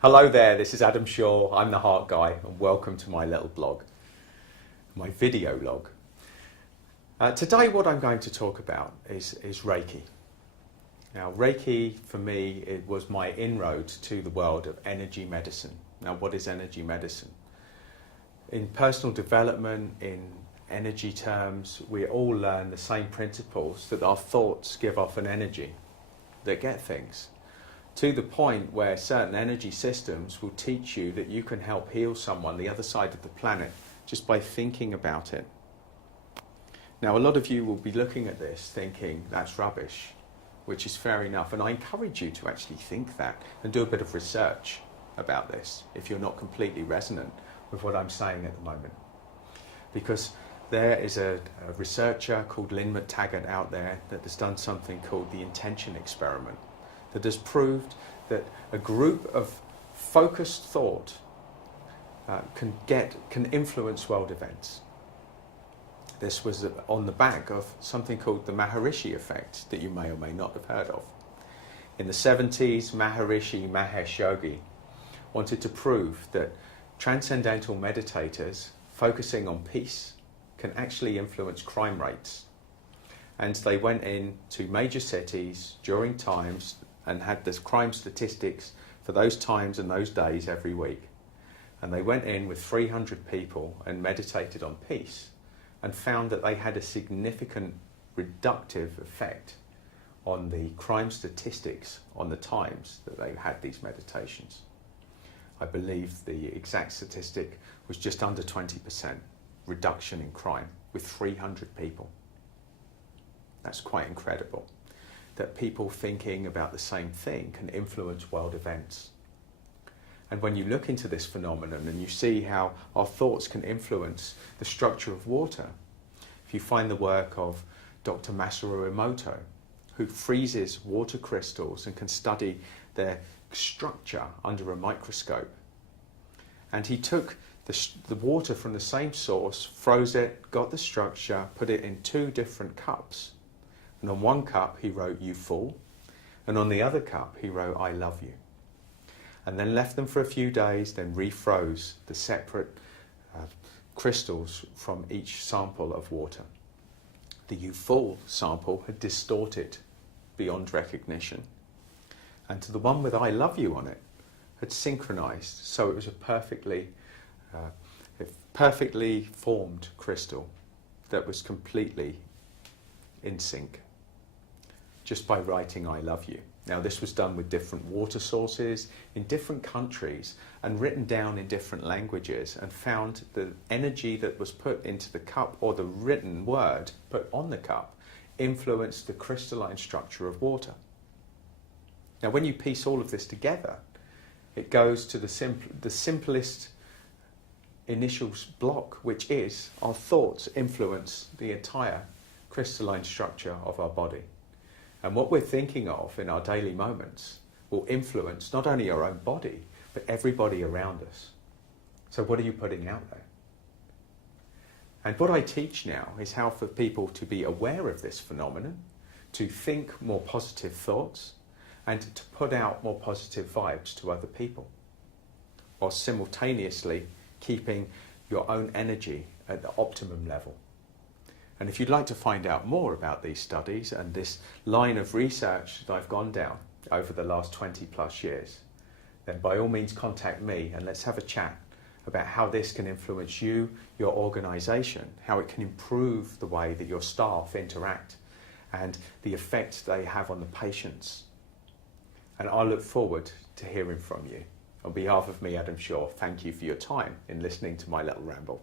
Hello there, this is Adam Shaw, I'm the Heart Guy, and welcome to my little blog, my video log. Today what I'm going to talk about is Reiki. Now Reiki, for me, it was my inroad to the world of energy medicine. Now what is energy medicine? In personal development, in energy terms, we all learn the same principles, that our thoughts give off an energy that get things. To the point where certain energy systems will teach you that you can help heal someone the other side of the planet just by thinking about it. Now, a lot of you will be looking at this thinking that's rubbish, which is fair enough. And I encourage you to actually think that and do a bit of research about this if you're not completely resonant with what I'm saying at the moment. Because there is a researcher called Lynn McTaggart out there that has done something called the intention experiment, that has proved that a group of focused thought can influence world events. This was on the back of something called the Maharishi effect that you may or may not have heard of. In the 70s, Maharishi Mahesh Yogi wanted to prove that transcendental meditators focusing on peace can actually influence crime rates. And they went into major cities during times and had the crime statistics for those times and those days every week. And they went in with 300 people and meditated on peace and found that they had a significant reductive effect on the crime statistics on the times that they had these meditations. I believe the exact statistic was just under 20% reduction in crime with 300 people. That's quite incredible, that people thinking about the same thing can influence world events. And when you look into this phenomenon and you see how our thoughts can influence the structure of water, if you find the work of Dr. Masaru Emoto, who freezes water crystals and can study their structure under a microscope, and he took the water from the same source, froze it, got the structure, put it in two different cups. And on one cup he wrote, "You fool," and on the other cup he wrote, "I love you." And then left them for a few days, then refroze the separate crystals from each sample of water. The "You fool" sample had distorted beyond recognition. And to the one with "I love you" on it had synchronized, so it was a perfectly formed crystal that was completely in sync, just by writing "I love you." Now this was done with different water sources in different countries and written down in different languages, and found the energy that was put into the cup, or the written word put on the cup, influenced the crystalline structure of water. Now when you piece all of this together, it goes to the simplest initial block, which is our thoughts influence the entire crystalline structure of our body. And what we're thinking of in our daily moments will influence not only our own body, but everybody around us. So what are you putting out there? And what I teach now is how for people to be aware of this phenomenon, to think more positive thoughts, and to put out more positive vibes to other people, while simultaneously keeping your own energy at the optimum level. And if you'd like to find out more about these studies and this line of research that I've gone down over the last 20 plus years, then by all means contact me and let's have a chat about how this can influence you, your organisation, how it can improve the way that your staff interact and the effect they have on the patients. And I look forward to hearing from you. On behalf of me, Adam Shaw, thank you for your time in listening to my little ramble.